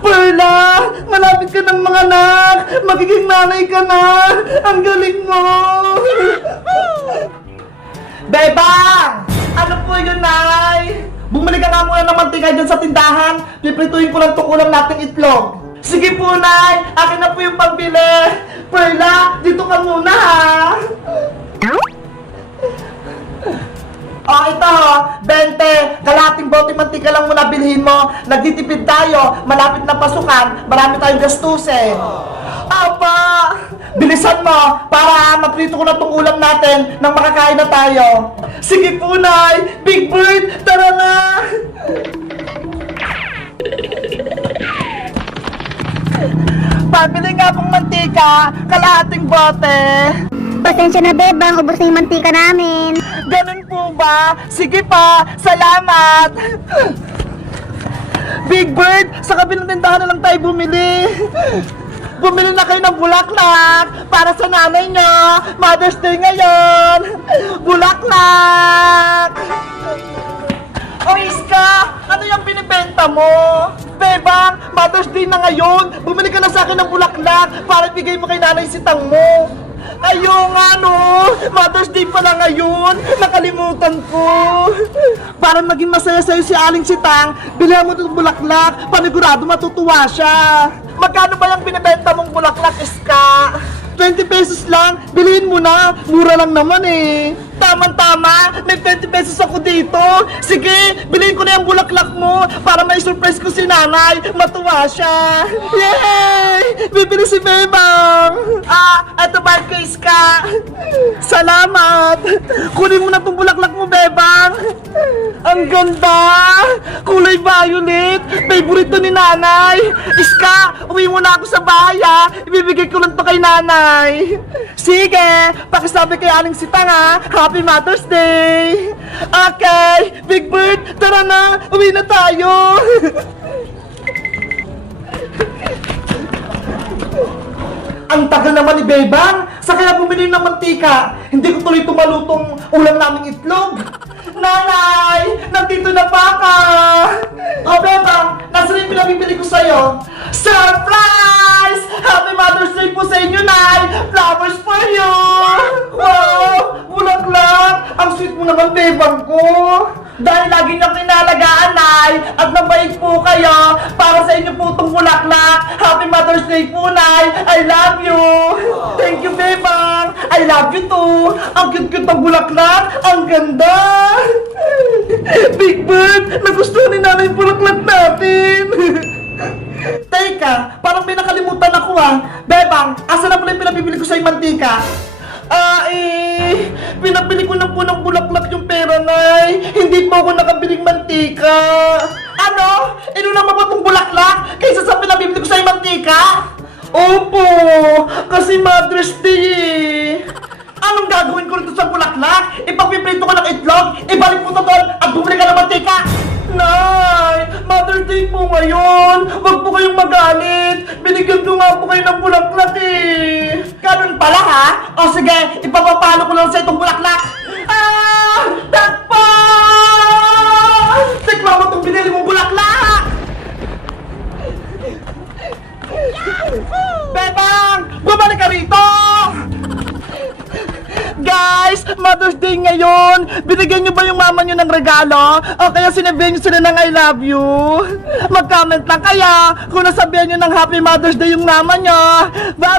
Perla, malapit ka ng mga anak. Magiging nanay ka na. Ang galing mo. Bebang! Ano po yun, Nay? Bumili ka nga muna ng mantika dyan sa tindahan. Piprituhin ko lang itong ulam nating itlog. Sige po, Nay. Akin na po yung pambili. Perla, dito ka muna, ha? Oh, ito ho, 20. Kalahating bote mantika lang muna bilhin mo. Nagtitipid tayo, malapit na pasukan, marami tayong gastusin. Apa! Bilisan mo para maprito ko na itong ulam natin nang makakain na tayo. Sige po, Nay! Big Bird, tara na! Pabili nga pong mantika, kalahating bote. Pasensya na, Bebang. Ubos na yung mantika namin. Ganun po ba? Sige pa, salamat! Big Bird, sa kabilang tindahan na lang tayo bumili. Bumili na kayo ng bulaklak para sa nanay nyo. Mother's Day ngayon. Bulaklak! O Iska, ano yung binibenta mo? Bebang, Mother's Day na ngayon. Bumili ka na sa akin ng bulaklak para ibigay mo kay nanay sitang mo. Ayun nga no, Mother's Day pala ngayon, nakalimutan ko. Para maging masaya sa'yo si Aling Sitang, bilhan mo itong bulaklak, panigurado matutuwa siya. Magkano ba yung binibenta mong bulaklak, Iska? 20 pesos lang, bilhin mo na, mura lang naman eh. Tama-tama, may 20 pesos ako dito. Sige, bilhin ko na yung bulaklak mo para may surprise ko si nanay, matuwa siya. Yay! Bibili si Bebang. Eto ba yung case ka? Salamat. Kunin mo na itong bulaklak mo, Bebang. Ang ganda! Kulay violet! Favorite to ni nanay! Iska, uwi mo na ako sa bahay ha! Ibibigay ko lang to kay nanay! Sige! Pakisabi kay Aling Sitang ha! Happy Mother's Day! Okay! Big Bird, tara na! Uwi na tayo! Ang tagal naman ni Bebang! Sa kaya bumili ng mantika? Hindi ko tuloy tumalutong ulam naming itlog! Nanay! Nandito na pa ka! O Bebang, nasa rin pinabibili ko sa'yo? Surprise! Happy Mother's Day po sa inyo, Nay! Flowers for you! Wow! Bulaklak! Ang sweet mo naman, Bebang ko! Dahil lagi niyong kinalagaan, Nay, at nabait po kayo para sa inyo po itong bulaklak. Happy Mother's Day po, Nay! I love you! Thank you, Bebang! I love you too! Ang cute-cute ng bulaklak! Ang ganda! Big Bird! Nagustuhan ni Nanay yung bulaklak natin! Teka, parang may nakalimutan ako Bebang, asa na pala yung pinabibili ko sa mantika? Pinabili ko na po ng bulaklak yung pera, Nay. Hindi po ako nakabiling mantika. Ano? Inuna mo ba itong bulaklak kaysa sa pinabibili ko sa mantika? Opo, kasi Mother's Day Anong gagawin ko rito sa bulaklak? Ipagpiprito ko ng itlog, ibalik mo to doon at bumili ka ng mantika. Nay, Mother's Day po ngayon. Huwag po kayong magalit. Binigyan ko nga po kayo ng bulaklak eh. Ganun pala ha? O sige, ipapapalo ko lang sa itong bulaklak. Takpan! Tikman mo itong binili mong bulaklak! Bebang! Bumalik ka rito! Guys, Mother's Day ngayon. Binigyan nyo ba yung mama nyo ng regalo? O kaya sinabihan nyo sila ng I love you? Mag-comment lang kaya kung nasabihan nyo ng Happy Mother's Day yung mama nyo. Bye!